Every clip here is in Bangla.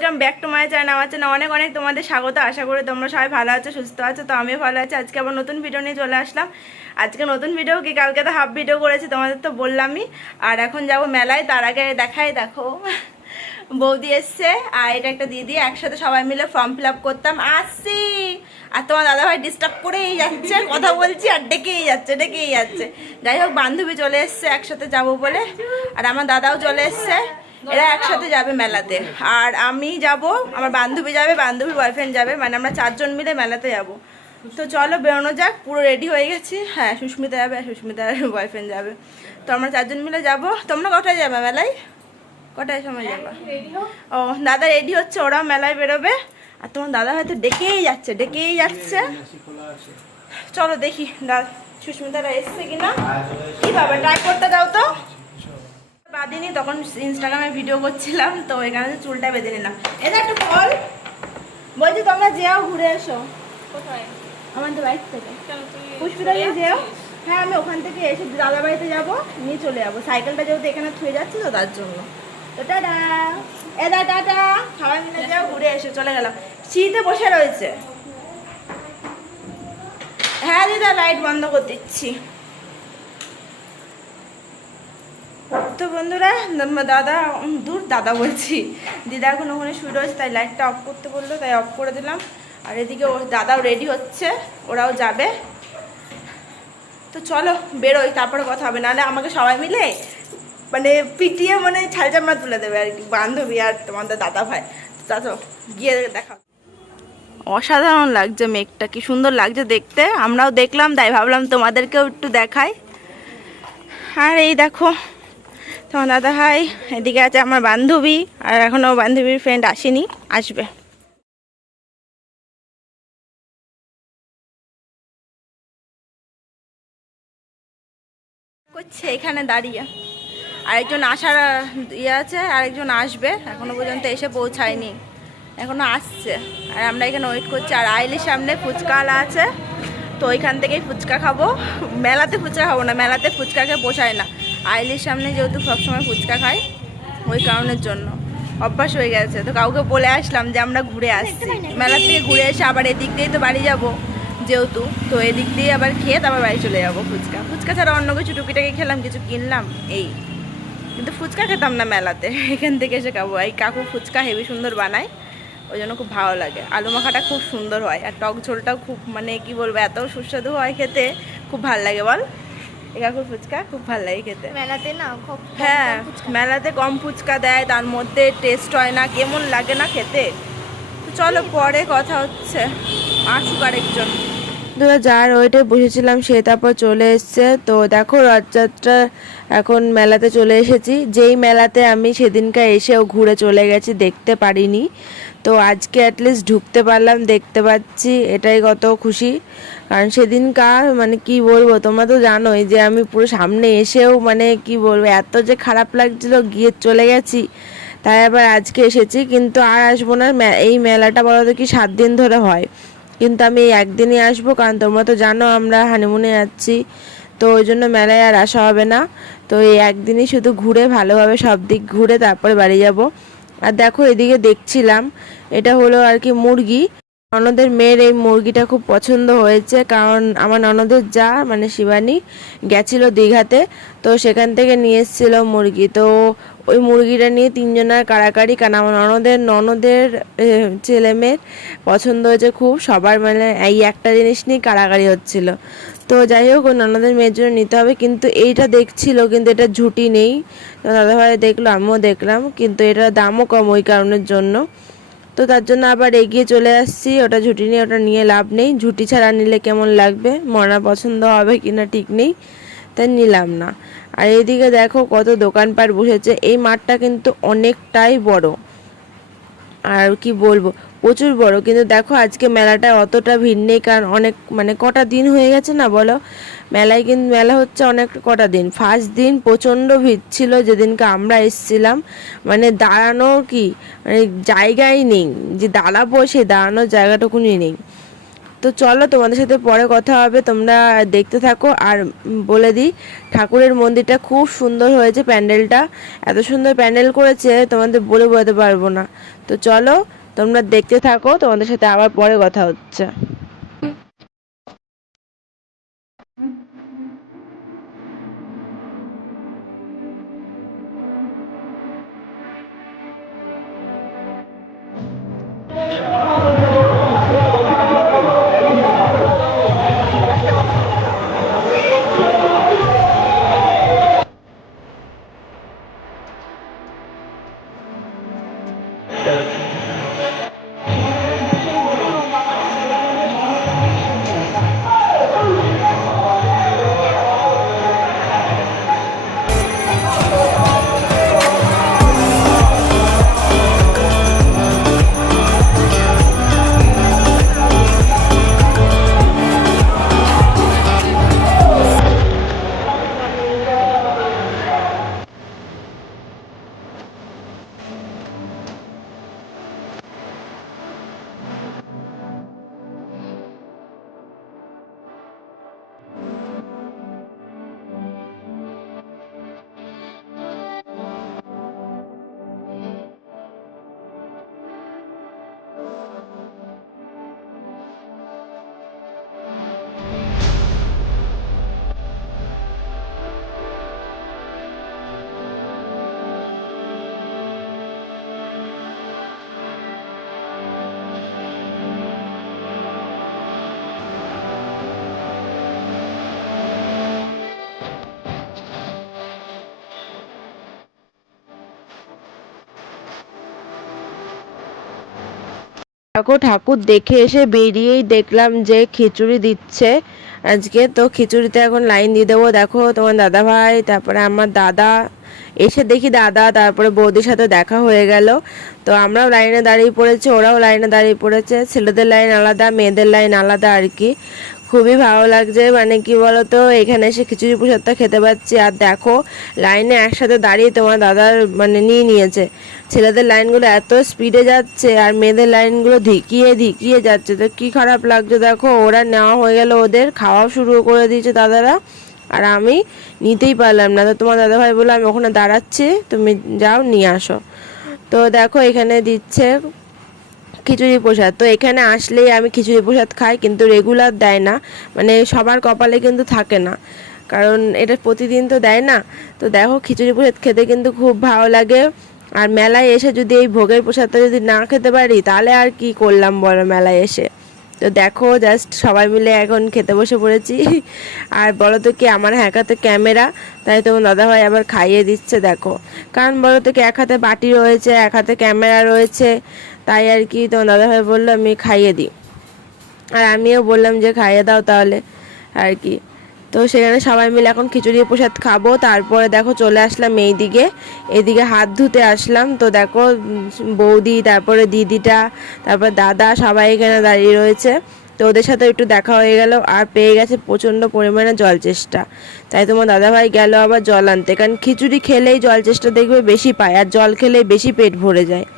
Welcome back to my channel. আমার চ্যানেল অনেক অনেক তোমাদের স্বাগত। আশা করি তোমরা সবাই ভালো আছো, সুস্থ আছো। তো আমিও ভালো আছি। আজকে আবার নতুন ভিডিও নিয়ে চলে আসলাম। আজকে নতুন ভিডিও কি, কালকে তো হাফ ভিডিও করেছি, তোমাদের তো বললামই। আর এখন যাব মেলায়। তার আগে দেখো বৌদি এসছে আর এটা একটা দিদি, একসাথে সবাই মিলে ফর্ম ফিল আপ করতাম। আসছি। আর তোমার দাদাভাই ডিস্টার্ব করেই যাচ্ছে, কথা বলছি আর ডেকেই যাচ্ছে। যাই হোক, বান্ধবী চলে এসছে একসাথে যাব বলে, আর আমার দাদাও চলে এসছে। এরা একসাথে যাবে মেলাতে, আর আমি যাব, আমার বান্ধবী যাবে, বান্ধবীর বয়ফ্রেন্ড যাবে, মানে আমরা 4 জন মিলে মেলাতে যাব। তো চলো বেরোনো যাক। পুরো রেডি হয়ে গেছি। হ্যাঁ, সুস্মিতা যাবে আর সুস্মিতার বয়ফ্রেন্ড যাবে। তো আমরা 4 জন মিলে যাব। তোমরা কটায় যাবে মেলায়? কটায় সময় যাবে? ও দাদা রেডি হচ্ছে, ওরাও মেলায় বেরোবে। আর তোমার দাদা হয়তো ডেকেই যাচ্ছে। চলো দেখি সুস্মিতারা এসছে কিনা। কি বাবা, ট্রাইপডটা দাও তো। বাঁধিনি, তখন ইনস্টাগ্রামে ভিডিও করছিলাম, তো এখানে চুলটা বেঁধে নিলাম। এটা একটা ফল বলছি, তোমরা যেও ঘুরে এসো। কোথায়? আমাদের বাইক থেকে পুষ্পিতা যেও। হ্যাঁ, আমি ওখান থেকে এসে দাদা বাড়িতে যাবো, নিয়ে চলে যাবো। সাইকেলটা যেহেতু এখানে থুয়ে যাচ্ছে, তো তার জন্য। তো টাটা টাটা, সবাই মিলে যাও, ঘুরে এসে চলে গেলাম। শীতে বসে রয়েছে। হ্যাঁ দিদা, লাইট বন্ধ করে দিচ্ছি। তো বন্ধুরা, দাদা বলছি, দিদা এখন ওখানে শুয়ে রয়েছে, তাই লাইটটা অফ করতে বললো, তাই অফ করে দিলাম। আর এদিকে ওর দাদাও রেডি হচ্ছে, ওরাও যাবে। তো চলো বেরোই, তারপরে কথা হবে। নাহলে আমাকে সবাই মিলে মানে পিটিয়ে ছালচামড়া তুলে দেবে আর কি, বান্ধবী আর তোমাদের দাদা ভাই। তো গিয়ে দেখা। অসাধারণ লাগছে মেঘটা, কি সুন্দর লাগছে দেখতে। আমরাও দেখলাম, তাই ভাবলাম তোমাদেরকেও একটু দেখাই। আর এই দেখো তোমার দাদা ভাই, এদিকে আছে আমার বান্ধবী, আর এখনো বান্ধবীর ফ্রেন্ড আসেনি, আসবে। করছে এখানে দাঁড়িয়ে। আরেকজন আসার ইয়ে আছে, আরেকজন আসবে, এখনো পর্যন্ত এসে পৌঁছায়নি, এখনো আসছে। আর আমরা এখানে ওয়েট করছি। আর আইলির সামনে ফুচকাওয়ালা আছে, তো ওইখান থেকেই ফুচকা খাবো। মেলাতে ফুচকা খাবো না, মেলাতে ফুচকাকে পোষায় না। আইলির সামনে যেহেতু সবসময় ফুচকা খাই, ওই কারণের জন্য অভ্যাস হয়ে গেছে। তো কাউকে বলে আসলাম যে আমরা ঘুরে আসছি, মেলার থেকে ঘুরে এসে আবার এদিক দিয়েই তো বাড়ি যাব যেহেতু, তো এদিক দিয়ে আবার খেয়ে তারপর বাড়ি চলে যাবো। ফুচকা ছাড়া অন্য কিছু টুকিটাকি খেলাম, কিছু কিনলাম, এই। কিন্তু ফুচকা খেতাম না মেলাতে, এখান থেকে এসে খাবো। এই কাকু ফুচকা হেবি সুন্দর বানায়, ওই জন্য খুব ভালো লাগে। আলু মাখাটা খুব সুন্দর হয়, আর টক ঝোলটাও খুব কি বলবো, এত সুস্বাদু হয় খেতে, খুব ভালো লাগে। বল, এই কাকুর ফুচকা খুব ভালো লাগে খেতে। মেলাতে না খুব, হ্যাঁ মেলাতে কম ফুচকা দেয়, তার মধ্যে টেস্ট হয় না, কেমন লাগে না খেতে। তো চলো পরে কথা হচ্ছে, আসুক আরেকজন। যার ওইটাই বসেছিলাম, সে তারপর চলে এসছে। তো দেখো রথযাত্রা এখন মেলাতে চলে এসেছি, যেই মেলাতে আমি সেদিনকার এসেও ঘুরে চলে গেছি, দেখতে পারিনি। তো আজকে অ্যাটলিস্ট ঢুকতে পারলাম, দেখতে পাচ্ছি, এটাই কত খুশি। কারণ সেদিনকার কি বলবো, তোমরা তো জানোই যে আমি পুরো সামনে এসেও কি বলবো, এত যে খারাপ লাগছিল, গিয়ে চলে গেছি। তাই আবার আজকে এসেছি, কিন্তু আর আসবো না। এই মেলাটা বলতো কি 7 দিন ধরে হয়, কিন্তু আমি এই একদিনই আসবো, কারণ তোমরা তো জানো আমরা হানিমুনে যাচ্ছি, তো ওই জন্য মেলায় আর আসা হবে না। তো এই একদিনই শুধু ঘুরে, ভালোভাবে সব দিক ঘুরে তারপরে বাড়ি যাব। আর দেখো এদিকে দেখছিলাম, এটা হলো আর কি মুরগি। ননদের মেয়ের এই মুরগিটা খুব পছন্দ হয়েছে, কারণ আমার ননদের যা শিবানী গেছিল দীঘাতে, তো সেখান থেকে নিয়ে এসেছিল মুরগি। তো ওই মুরগিটা নিয়ে 3 জনের কাড়াকাড়ি, কারণ আমার ননদের ছেলে মেয়ের পছন্দ হয়েছে খুব, সবার এই একটা জিনিস নিয়ে কাড়াকাড়ি হচ্ছিল। তো যাই হোক, ওই ননদের মেয়ের জন্য নিতে হবে। কিন্তু এইটা দেখছিল, কিন্তু এটা ঝুটি নেই। তো দাদাভাই দেখলো, আমিও দেখলাম, কিন্তু এটার দামও কম ওই কারণের জন্য। তো তার জন্য আবার এগিয়ে চলে আসছি, ওটা ঝুটি নিয়ে, ওটা নিয়ে লাভ নেই। ঝুটি ছাড়া নিলে কেমন লাগবে, মনা পছন্দ হবে কিনা ঠিক নেই, তাই নিলাম না। আর এইদিকে দেখো কত দোকানপাট বসেছে। এই মাঠটা কিন্তু অনেকটাই বড়, আর কি বলবো, প্রচুর বড়। কিন্তু দেখো আজকে মেলাটায় অতটা ভিড় নেই, কারণ অনেক কটা দিন হয়ে গেছে না বলো মেলায়, কিন্তু মেলা হচ্ছে অনেক কটা দিন। ফার্স্ট দিন প্রচণ্ড ভিড় ছিল, যেদিনকে আমরা এসেছিলাম, দাঁড়ানোর জায়গাই নেই, যে দাঁড়াবো সেই দাঁড়ানোর জায়গাটুকুনি নেই। তো চলো তোমাদের সাথে পরে কথা হবে, তোমরা দেখতে থাকো। আর বলে দিই, ঠাকুরের মন্দিরটা খুব সুন্দর হয়েছে, প্যান্ডেলটা এত সুন্দর প্যান্ডেল করেছে তোমাদের বলে বোঝাতে পারবো না। তো তো চলো তোমরা দেখতে থাকো, তোমাদের সাথে আবার পরে কথা হচ্ছে। দেখো ঠাকুর দেখে এসে বেরিয়েই দেখলাম যে খিচুড়ি দিচ্ছে আজকে। তো খিচুড়িতে এখন লাইন দিয়ে দেবো। দেখো তোমার দাদা ভাই, তারপরে আমার দাদা, এসে দেখি দাদা, তারপরে বৌদির সাথে দেখা হয়ে গেল। তো আমরাও লাইনে দাঁড়িয়ে পড়েছি, ওরাও লাইনে দাঁড়িয়ে পড়েছে। ছেলেদের লাইন আলাদা, মেয়েদের লাইন আলাদা আর কি। খুবই ভালো লাগছে, মানে কি বলতো, এখানে এসে খিচুড়ি প্রসাদটা খেতে পাচ্ছি। আর দেখো লাইনে একসাথে দাঁড়িয়ে তোমার দাদার মানে নিয়ে নিয়েছে। ছেলেদের লাইনগুলো এত স্পিডে যাচ্ছে আর মেয়েদের লাইনগুলো ধিকিয়ে ধিকিয়ে যাচ্ছে। তো কি খারাপ লাগছে দেখো, ওরা নেওয়া হয়ে গেল, ওদের খাওয়াও শুরু করে দিয়েছে দাদারা, আর আমি নিতেই পারলাম না। তো তোমার দাদাভাই বললো আমি ওখানে দাঁড়াচ্ছি, তুমি যাও নিয়ে আসো। তো দেখো এখানে দিচ্ছে খিচুড়ি প্রসাদ। তো এখানে আসলেই আমি খিচুড়ি প্রসাদ খাই, কিন্তু রেগুলার দেয় না, মানে সবার কপালে কিন্তু থাকে না, কারণ এটা প্রতিদিন তো দেয় না। তো দেখো খিচুড়ি প্রসাদ খেতে কিন্তু খুব ভালো লাগে। আর মেলায় এসে যদি এই ভোগের প্রসাদটা যদি না খেতে পারি তাহলে আর কি করলাম বলো মেলায় এসে। তো দেখো জাস্ট সবাই মিলে এখন খেতে বসে পড়েছি। আর বলো তো কি, আমার এক হাতে ক্যামেরা, তাই তোমার দাদাভাই আবার খাইয়ে দিচ্ছে দেখো। কারণ বলো তো কি, এক হাতে বাটি রয়েছে, এক হাতে ক্যামেরা রয়েছে, তাই আর কি তোমার দাদাভাই বললো আমি খাইয়ে দিই। আর আমিও বললাম যে খাইয়ে দাও তাহলে আর কি। তো সেখানে সবাই মিলে এখন খিচুড়ি প্রসাদ খাবো। তারপরে দেখো চলে আসলাম এইদিকে হাত ধুতে আসলাম। তো দেখো বৌদি, তারপরে দিদিটা, তারপর দাদা, সবাই এখানে দাঁড়িয়ে রয়েছে। তো ওদের সাথে একটু দেখা হয়ে গেল। আর পেয়ে গেছে প্রচণ্ড পরিমাণে জল চেষ্টা, তাই তোমার দাদাভাই গেল আবার জল আনতে। কারণ খিচুড়ি খেলেই জল চেষ্টা দেখবে বেশি পায়, আর জল খেলেই বেশি পেট ভরে যায়।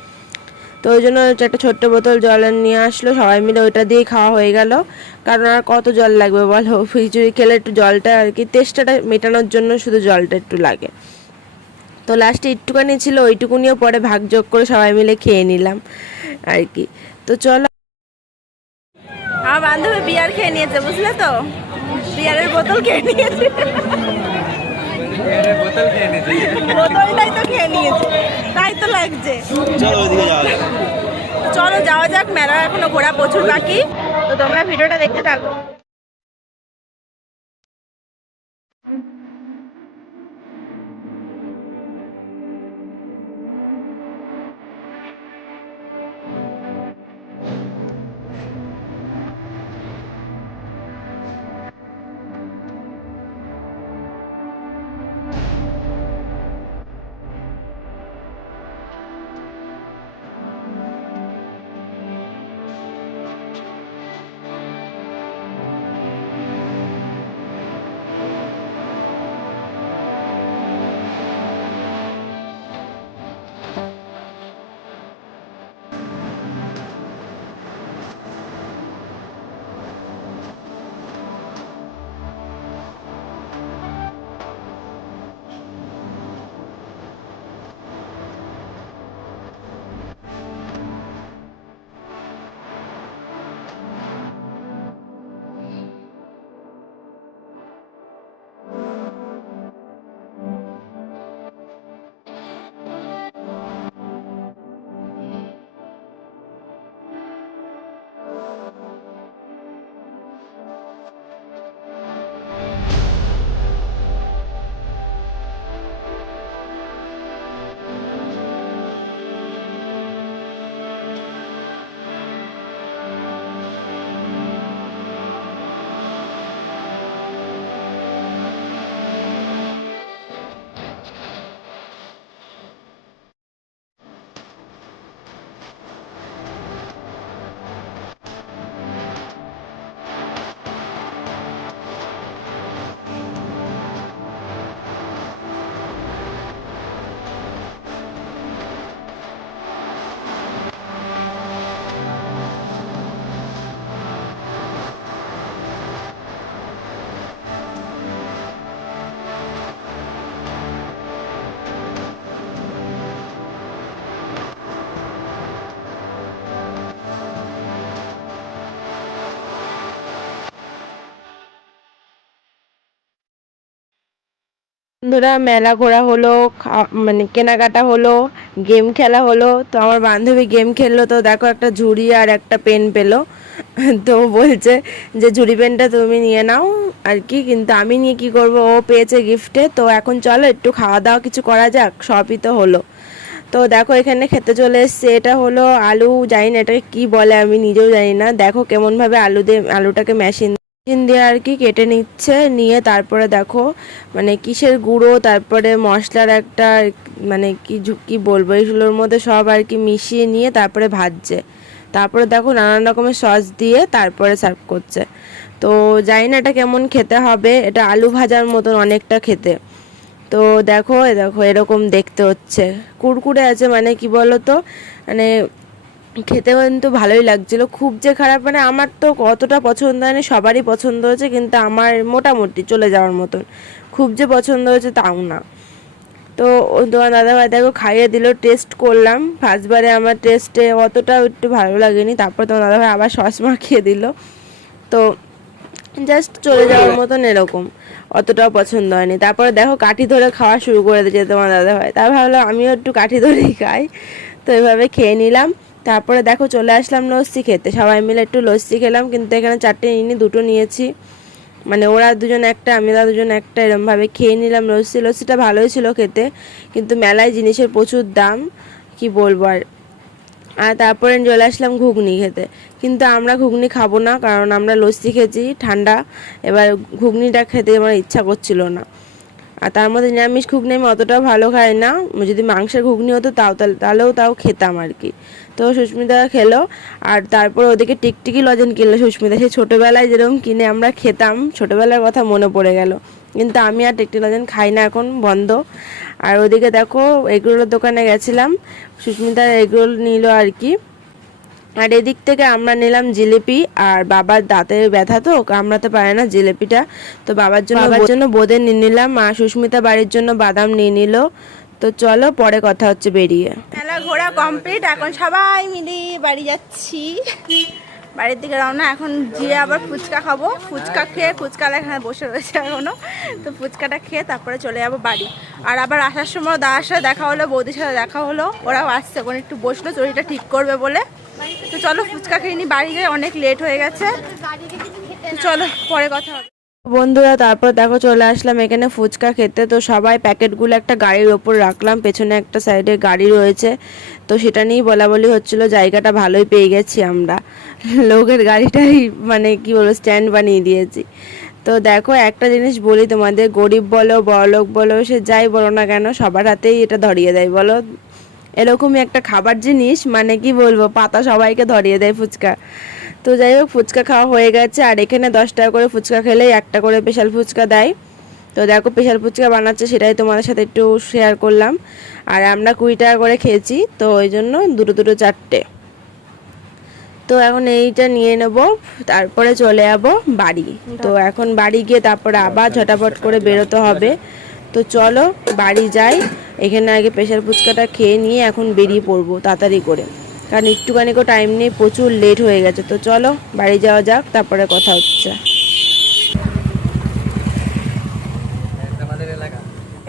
তো ওই জন্য একটা ছোট্ট বোতল জল নিয়ে আসলো, সবাই মিলে ওইটা দিয়েই খাওয়া হয়ে গেল। কারণ আর কত জল লাগবে বলো, খিচুড়ি খেলে একটু জলটা আর কি তেষ্টাটা মেটানোর জন্য শুধু জলটা একটু লাগে। তো লাস্টে একটুখানি ছিল, ওইটুকুনিও পরে ভাগযোগ করে সবাই মিলে খেয়ে নিলাম আর কি। তো চলো, আমার বান্ধবী বিয়ার খেয়ে নিয়েছে, বুঝলে তো, বিয়ারের বোতল খেয়ে নিয়েছে, বোতলটাই তো খেয়ে নিয়েছে, তাই তো লাগছে। চলো যাওয়া যাক, মেলা এখনো ঘোরা প্রচুর বাকি। তো তোমরা ভিডিওটা দেখতে থাকো। বন্ধুরা মেলা ঘোরা হলো, মানে কেনাকাটা হলো, গেম খেলা হলো। তো আমার বান্ধবী গেম খেললো, তো দেখো একটা ঝুড়ি আর একটা পেন পেলো। তো বলছে যে ঝুড়ি পেনটা তুমি নিয়ে নাও আর কি, কিন্তু আমি নিয়ে কি করব, ও পেয়েছে গিফটে। তো এখন চলো একটু খাওয়া দাওয়া কিছু করা যাক, সবই তো হলো। তো দেখো এখানে খেতে চলে এসছে, এটা হলো আলু, জানি না এটাকে কী বলে, আমি নিজেও জানি না। দেখো কেমনভাবে আলুটাকে মেশিন দিয়ে আর কি কেটে নিচ্ছে, নিয়ে তারপরে দেখো মানে কিসের গুঁড়ো, তারপরে মশলার একটা মানে কি বলবো, এইগুলোর মধ্যে সব আর কি মিশিয়ে নিয়ে তারপরে ভাজছে। তারপরে দেখো নানান রকমের সস দিয়ে তারপরে সার্ভ করছে। তো জানি না এটা কেমন খেতে হবে, এটা আলু ভাজার মতন অনেকটা খেতে। তো দেখো দেখো এরকম দেখতে হচ্ছে, কুরকুরে আছে, মানে কি বলো তো, মানে খেতে কিন্তু ভালোই লাগছিলো। খুব যে খারাপ মানে আমার তো অতটা পছন্দ হয়নি, সবারই পছন্দ হয়েছে, কিন্তু আমার মোটামুটি চলে যাওয়ার মতন। খুব যে পছন্দ হয়েছে তাও না। তো তোমার দাদাভাই দেখো খাইয়ে দিল, টেস্ট করলাম। ফার্স্টবারে আমার টেস্টে অতটা একটু ভালো লাগেনি, তারপর তোমার দাদাভাই আবার সস মাখিয়ে দিল। তো জাস্ট চলে যাওয়ার মতন এরকম, অতটাও পছন্দ হয়নি। তারপরে দেখো কাঠি ধরে খাওয়া শুরু করে দিয়েছে তোমার দাদাভাই, তার ভাবলাম আমিও একটু কাঠি ধরেই খাই। তো এভাবে খেয়ে নিলাম। তারপরে দেখো চলে আসলাম লস্যি খেতে, সবাই মিলে একটু লস্যি খেলাম, কিন্তু এখানে 4টে নিইনি, 2টো নিয়েছি। মানে ওরা দুজন একটা, আমি দুজন একটা, এরমভাবে খেয়ে নিলাম লস্যিটা ভালোই ছিল খেতে, কিন্তু মেলায় জিনিসের প্রচুর দাম, কি বলবো আর। আর তারপরে চলে আসলাম ঘুগনি খেতে, কিন্তু আমরা ঘুগনি খাবো না, কারণ আমরা লস্যি খেয়েছি ঠান্ডা, এবার ঘুগনিটা খেতে আমার ইচ্ছা করছিল না। আর তার মধ্যে নিরামিষ ঘুগনি আমি অতটাও ভালো খাই না, যদি মাংসের ঘুগনি হতো তাও খেতাম আর কি। তো সুস্মিতা খেলো, আর তারপর ওদিকে টিকটিকি লজেন কিনলো সুস্মিতা, সেই ছোটোবেলায় যেরকম কিনে আমরা খেতাম, ছোটোবেলার কথা মনে পড়ে গেল। কিন্তু আমি আর টিকটিকি লজেন খাই না, এখন বন্ধ। আর ওদিকে দেখো এগরোলের দোকানে গেছিলাম, সুস্মিতার এগরোল নিল আর কি। আর এদিক থেকে আমরা নিলাম জিলিপি, আর বাবার দাঁতের ব্যথা তো কামড়াতে পারে না জিলিপিটা, তো বাবার জন্য বোঁদে নিয়ে নিলাম, আর সুস্মিতা বাড়ির জন্য বাদাম নিয়ে নিল। তো চলো পরে কথা হচ্ছে বেরিয়ে। মেলা ঘোরা কমপ্লিট, এখন সবাই মিলে বাড়ি যাচ্ছি, বাড়ির দিকে রওনা। এখন গিয়ে আবার ফুচকা খাবো, ফুচকা খেয়ে, ফুচকালা এখানে বসে রয়েছে এখনো, তো ফুচকাটা খেয়ে তারপরে চলে যাবো বাড়ি। আর আবার আসার সময় দাদার সাথে দেখা হলো, বৌদির সাথে দেখা হলো, ওরাও আসছে, ওখানে একটু বসলো চরিটা ঠিক করবে বলে। তো চলো ফুচকা খেয়ে নি, বাড়ি যাই, অনেক লেট হয়ে গেছে, চলো পরে কথা হবে। বন্ধুরা তারপর দেখো চলে আসলাম এখানে ফুচকা খেতে। তো সবাই প্যাকেটগুলো একটা গাড়ির ওপর রাখলাম, পেছনে একটা সাইডে গাড়ি রয়েছে, তো সেটা নিয়েই বলা বলি হচ্ছিলো। জায়গাটা ভালোই পেয়ে গেছি আমরা, লোকের গাড়িটাই মানে কি বলবো স্ট্যান্ড বানিয়ে দিয়েছি। তো দেখো একটা জিনিস বলি তোমাদের, গরিব বলো বড়লোক বলো, সে যাই বলো না কেন, সবার হাতেই এটা ধরিয়ে দেয় বলো, এরকমই একটা খাবার জিনিস, মানে কি বলবো, পাতা সবাইকে ধরিয়ে দেয় ফুচকা। তো যাই হোক ফুচকা খাওয়া হয়ে গেছে, আর এখানে 10 টাকা করে ফুচকা খেলেই একটা করে স্পেশাল ফুচকা দেয়। তো দেখো স্পেশাল ফুচকা বানাচ্ছে, সেটাই তোমাদের সাথে একটু শেয়ার করলাম। আর আমরা 20 টাকা করে খেয়েছি, তো ওই জন্য দুটো 4টে। তো এখন এইটা নিয়ে নেব, তারপরে চলে যাবো বাড়ি। তো এখন বাড়ি গিয়ে তারপরে আবার ঝটাপট করে বেরোতে হবে। তো চলো বাড়ি যাই, এখানে আগে প্রেশার ফুচকাটা খেয়ে নিয়ে এখন বেরিয়ে পড়বো তাড়াতাড়ি করে, কারণ একটুখানিকও টাইম নেই, প্রচুর লেট হয়ে গেছে। তো চলো বাড়ি যাওয়া যাক, তারপরে কথা হচ্ছে।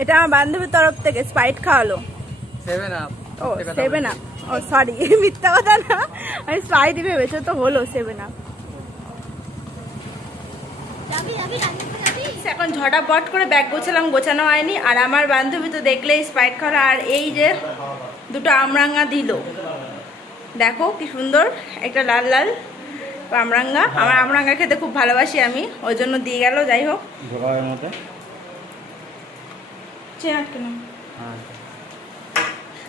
এটা আমার বান্ধবীর তরফ থেকে স্প্রাইট খাওয়ালো, 7 আপ। ও 7 আপ, ও সরি মিথ্যা কথা না, আমি স্প্রাইট ভেবেছো, তো হলো 7 আপ। এখন ঝটাপট করে ব্যাগ গোছালাম, গোছানো হয়নি। আর আমার বান্ধবী তো দেখলেই স্প্রাইট খাওয়া, আর এই যে 2টো আমরাঙ্গা দিল, দেখো কি সুন্দর, একটা লাল লাল আমরাঙ্গা। আমার আমরাঙ্গা খেতে খুব ভালোবাসি আমি, ওই জন্য দিয়ে গেল। যাই হোক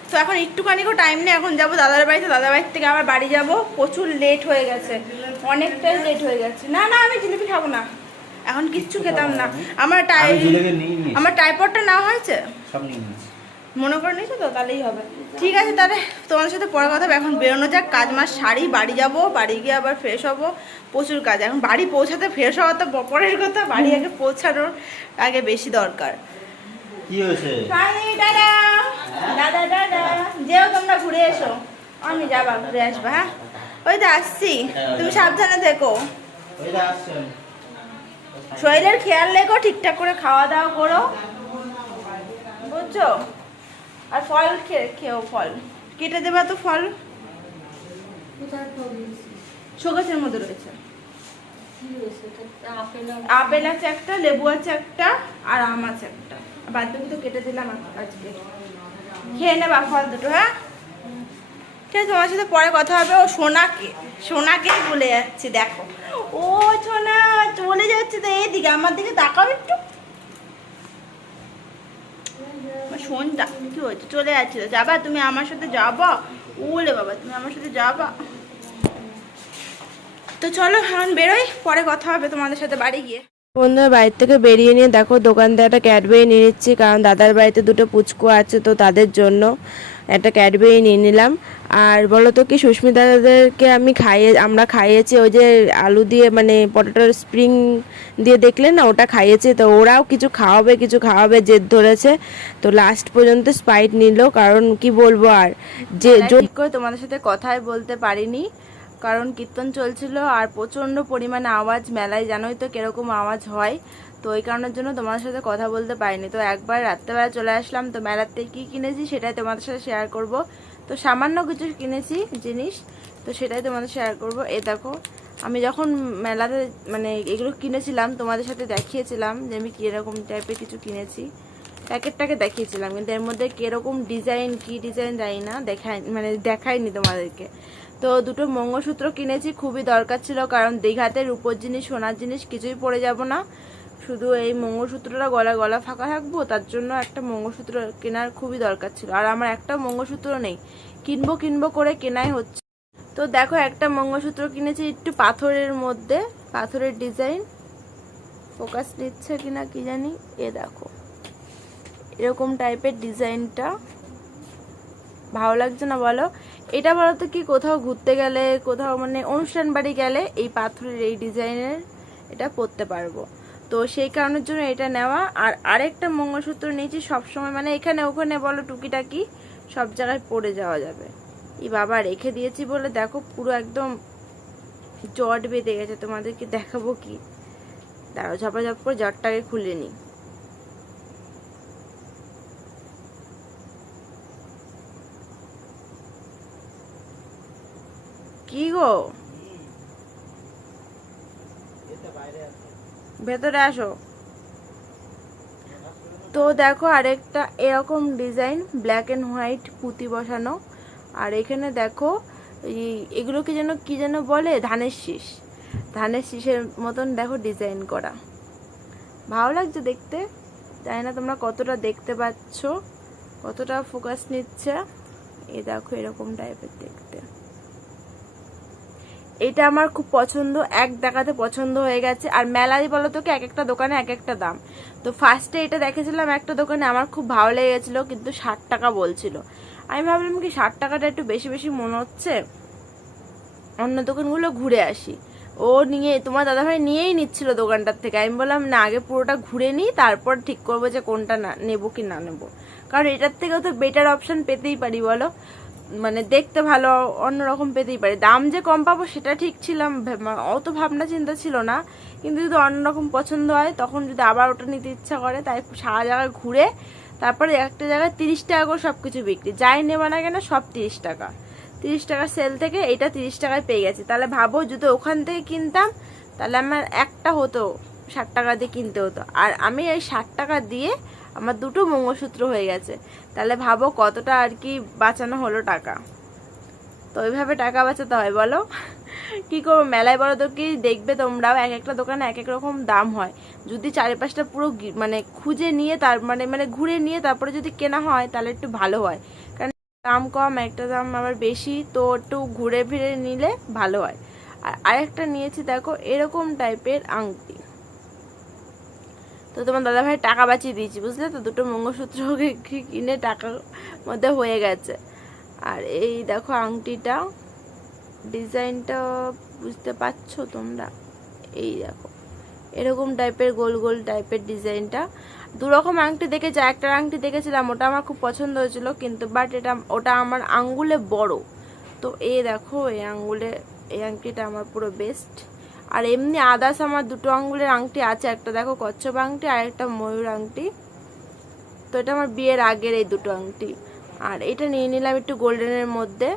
তো এখন একটুখানিকও টাইম নেই, এখন যাবো দাদার বাড়িতে, দাদার বাড়ির থেকে আবার বাড়ি যাব। প্রচুর লেট হয়ে গেছে, অনেকটাই লেট হয়ে গেছে। না না আমি জিলিপি খাবো না, এখন কিচ্ছু খেতাম না। আমার টাইপডটা না হয়েছে, মনে করে নিয়েছো তো, তাহলেই হবে। ঠিক আছে তাহলে তোমাদের সাথে পরে কথা হবে, এখন বেরোনো যাক, কাজ মাস সারি বাড়ি যাব, বাড়ি গিয়ে আবার ফ্রেশ হবো, প্রচুর কাজ। এখন বাড়ি পৌঁছাতে ফ্রেশ হওয়া তো পরের কথা, বাড়ি আগে পৌঁছানোর আগে বেশি দরকার। কি হয়েছে দাদা দাদা দাদা যেও, তোমরা ঘুরে এসো, আমি যাবা ঘুরে আসবা। হ্যাঁ ওই তো আসছি, তুমি সাবধানে থেকো, শরীরের খেয়াল রেখো, ঠিকঠাক করে খাওয়া দাওয়া করো। বুঝছো? আর ফল খেও, ফল কেটে দেবা তো। ফল শোকেসের মধ্যে রয়েছে, আপেল আছে একটা, লেবু আছে একটা, আর আম আছে একটা। বাদ বাকি তো কেটে দিলাম আজকে। খেয়ে নেবা ফল দুটো। হ্যাঁ ঠিক আছে, তোমার সাথে পরে কথা হবে। ও সোনাকেই বলে যাচ্ছি, দেখো ও সোনা চলে যাচ্ছে তো এইদিকে, আমার দিকে তাকাও একটু। শোনটা কি হয়েছে, চলে যাচ্ছিল। যাবা তুমি আমার সাথে? যাবা? ওলে বাবা, তুমি আমার সাথে যাবা? তো চলো এখন বেরোই, পরে কথা হবে তোমাদের সাথে বাড়ি গিয়ে। বন্ধুরা বাড়ির থেকে বেরিয়ে নিয়ে দেখো দোকান থেকে একটা ক্যাডবেরি নিয়ে নিচ্ছি, কারণ দাদার বাড়িতে দুটো পুচকু আছে, তো তাদের জন্য একটা ক্যাডবেরি নিয়ে নিলাম। আর বলো তো কি, সুস্মিতাদেরকে আমরা খাইয়েছি ওই যে আলু দিয়ে, মানে পটেটোর স্প্রিং দিয়ে দেখলে না, ওটা খাইয়েছি। তো ওরাও কিছু খাওয়াবে জেদ ধরেছে, তো লাস্ট পর্যন্ত স্প্রাইট নিল। কারণ কি বলবো, আর যে ঠিক করে তোমাদের সাথে কথাই বলতে পারিনি, কারণ কীর্তন চলছিল আর প্রচণ্ড পরিমাণে আওয়াজ। মেলায় জানোই তো কীরকম আওয়াজ হয়, তো ওই কারণের জন্য তোমাদের সাথে কথা বলতে পারিনি। তো একবার রাত্রেবেলা চলে আসলাম, তো মেলাতে কী কিনেছি সেটাই তোমাদের সাথে শেয়ার করব। তো সামান্য কিছু কিনেছি জিনিস, তো সেটাই তোমাদের শেয়ার করব। এই দেখো, আমি যখন মেলাতে মানে এগুলো কিনেছিলাম তোমাদের সাথে দেখিয়েছিলাম যে আমি কীরকম টাইপের কিছু কিনেছি, প্যাকেটটাকে দেখিয়েছিলাম, কিন্তু এর মধ্যে কীরকম ডিজাইন, কী ডিজাইন জানি না, দেখাইনি তোমাদেরকে। তো দুটো মঙ্গলসূত্র কিনেছি, খুবই দরকার ছিল, কারণ দীঘাতে রূপোর জিনিস সোনার জিনিস কিছুই পরে যাব না, শুধু এই মঙ্গলসূত্রটা গলা ফাঁকা থাকবো, তার জন্য একটা মঙ্গলসূত্র কেনার খুবই দরকার ছিল। আর আমার একটা মঙ্গলসূত্র নেই, কিনবো করে কেনাই হচ্ছে। তো দেখো একটা মঙ্গলসূত্র কিনেছি একটু পাথরের মধ্যে, পাথরের ডিজাইন, ফোকাস নিচ্ছে কিনা কি জানি। এ দেখো এরকম টাইপের ডিজাইনটা ভালো লাগছে না বলো? এটা বলো তো কি, কোথাও ঘুরতে গেলে, কোথাও মানে অনুষ্ঠান বাড়ি গেলে এই পাথরের এই ডিজাইনের এটা পরতে পারবো, তো সেই কারণের জন্য এটা নেওয়া। আর আরেকটা মঙ্গলসূত্র নিয়েছি, সবসময় মানে এখানে ওখানে বলো টুকিটাকি সব জায়গায় পরে যাওয়া যাবে। এই বাবা রেখে দিয়েছি বলে দেখো পুরো একদম জট বেঁধে গেছে, তোমাদেরকে দেখাবো কি, দাঁড়াও ঝপাঝপ করে জটটাকে খুলে নিই। কি গো, ভেতরে আসো। তো দেখো আরেকটা এরকম ডিজাইন, ব্ল্যাক অ্যান্ড হোয়াইট পুঁতি বসানো। আর এখানে দেখো এগুলো কি যেন বলে, ধানের শীষের মতন দেখো ডিজাইন করা, ভালো লাগছে দেখতে। জানি না তোমরা কতটা দেখতে পাচ্ছ, কতটা ফোকাস নিচ্ছে। এই দেখো এরকম টাইপের দেখতে, এটা আমার খুব পছন্দ, এক দেখাতে পছন্দ হয়ে গেছে। আর মেলায় বলো তো কি, এক একটা দোকানে এক একটা দাম। তো ফার্স্টে এটা দেখেছিলাম একটা দোকানে, আমার খুব ভালো লেগেছিলো, কিন্তু 60 টাকা বলছিল। আমি ভাবলাম কি 60 টাকাটা একটু বেশি বেশি মনে হচ্ছে, অন্য দোকানগুলো ঘুরে আসি। তোমার দাদাভাই নিয়েই নিচ্ছিল দোকানটার থেকে। আমি বললাম না, আগে পুরোটা ঘুরে নিই, তারপর ঠিক করবো যে কোনটা নেবো কি না নেবো, কারণ এটার থেকেও তো বেটার অপশন পেতেই পারি বলো, মানে দেখতে ভালো অন্যরকম পেতেই পারি। দাম যে কম পাবো সেটা ঠিক ছিলাম, অত ভাবনা চিন্তা ছিল না, কিন্তু যদি অন্যরকম পছন্দ হয় তখন যদি আবার ওটা নিতে ইচ্ছা করে, তাই সারা জায়গায় ঘুরে তারপরে একটা জায়গায় 30 টাকা করে সব কিছু বিক্রি, যাই নেবা না কেন সব 30 টাকা। 30 টাকা সেল থেকে এটা 30 টাকায় পেয়ে গেছি। তাহলে ভাবো যদি ওখান থেকে কিনতাম তাহলে আমার একটা হতো 60 টাকা দিয়ে কিনতে হতো, আর আমি এই 60 টাকা দিয়ে আমার দুটো মঙ্গলসূত্র হয়ে গেছে। তাহলে ভাবো কতটা আর কি বাঁচানো হলো টাকা। তো ওইভাবে টাকা বাঁচাতে হয় বলো, কি করবো। মেলায় বলো তো কি, দেখবে তোমরাও এক একটা দোকানে এক এক রকম দাম হয়। যদি চারিপাশটা পুরো মানে খুঁজে নিয়ে তার মানে ঘুরে নিয়ে তারপরে যদি কেনা হয় তাহলে একটু ভালো হয়, কারণ দাম কম একটা দাম আবার বেশি, তো একটু ঘুরে ফিরে নিলে ভালো হয়। আর আরেকটা নিয়েছি দেখো এরকম টাইপের আংটি, তো তোমার দাদাভাই টাকা বাঁচিয়ে দিয়েছি বুঝলে তো, দুটো মঙ্গলসূত্র কিনে টাকার মধ্যে হয়ে গেছে। আর এই দেখো আংটিটা, ডিজাইনটা বুঝতে পারছো তোমরা, এই দেখো এরকম টাইপের গোল গোল টাইপের ডিজাইনটা। দুরকম আংটি দেখেছি, একটা আংটি দেখেছিলাম ওটা আমার খুব পছন্দ হয়েছিল, কিন্তু বাট ওটা আমার আঙ্গুলে বড়। তো এই দেখো এই আংটিটা আমার পুরো বেস্ট। আর এমনি আদার্স আমার দুটো আঙ্গুলের আংটি আছে, একটা দেখো কচ্ছপ আংটি আর একটা ময়ূর আংটি। তো তো এটা আমার বিয়ের আগের এই দুটো আংটি। আর এটা নিয়ে নিলাম একটু গোল্ডেনের মধ্যে,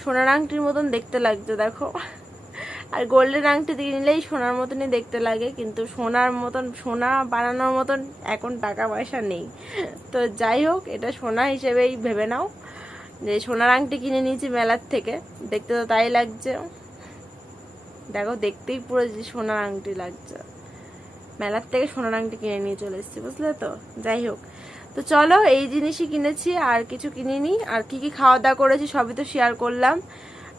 সোনার আংটির মতন দেখতে লাগছে দেখো। আর গোল্ডেন আংটি দিয়ে নিলেই সোনার মতনই দেখতে লাগে, কিন্তু সোনার মতন সোনা বানানোর মতন এখন টাকা পয়সা নেই। তো যাই হোক, এটা সোনা হিসেবেই ভেবে নাও যে সোনার আংটি কিনে নিয়েছি মেলার থেকে। দেখতে তো তাই লাগছে, দেখো দেখতেই পুরো যে সোনার আংটি লাগছে। মেলার থেকে সোনার আংটি কিনে নিয়ে চলে এসেছি, বুঝলে তো। যাই হোক, তো চলো, এই জিনিসই কিনেছি, আর কিছু কিনিনি। আর কি কি খাওয়া দাওয়া করেছি সবই তো শেয়ার করলাম।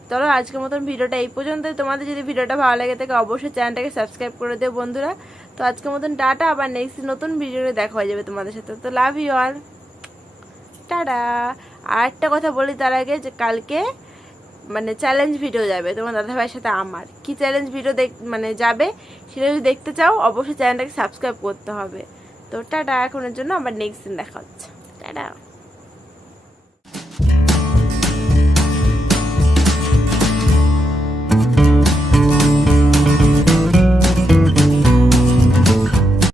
চলো আজকের মতন ভিডিওটা এই পর্যন্তই। তোমাদের যদি ভিডিওটা ভালো লাগে থাকে অবশ্যই চ্যানেলটাকে সাবস্ক্রাইব করে দেবো বন্ধুরা। তো আজকের মতন টাটা, আবার নেক্সট নতুন ভিডিওতে দেখা হয়ে যাবে তোমাদের সাথে। তো লাভ ইউ অল, টাটা। আর একটা কথা বলি তার আগে, যে কালকে মানে চ্যালেঞ্জ ভিডিও যাবে তোমার দাদাভাইয়ের সাথে আমার। কি চ্যালেঞ্জ ভিডিও মানে যাবে সেটা যদি দেখতে চাও অবশ্যই চ্যানেলটাকে সাবস্ক্রাইব করতে হবে। তো টাটা, এখনের জন্য আবার নেক্সট দিন দেখা হচ্ছে, টাটা।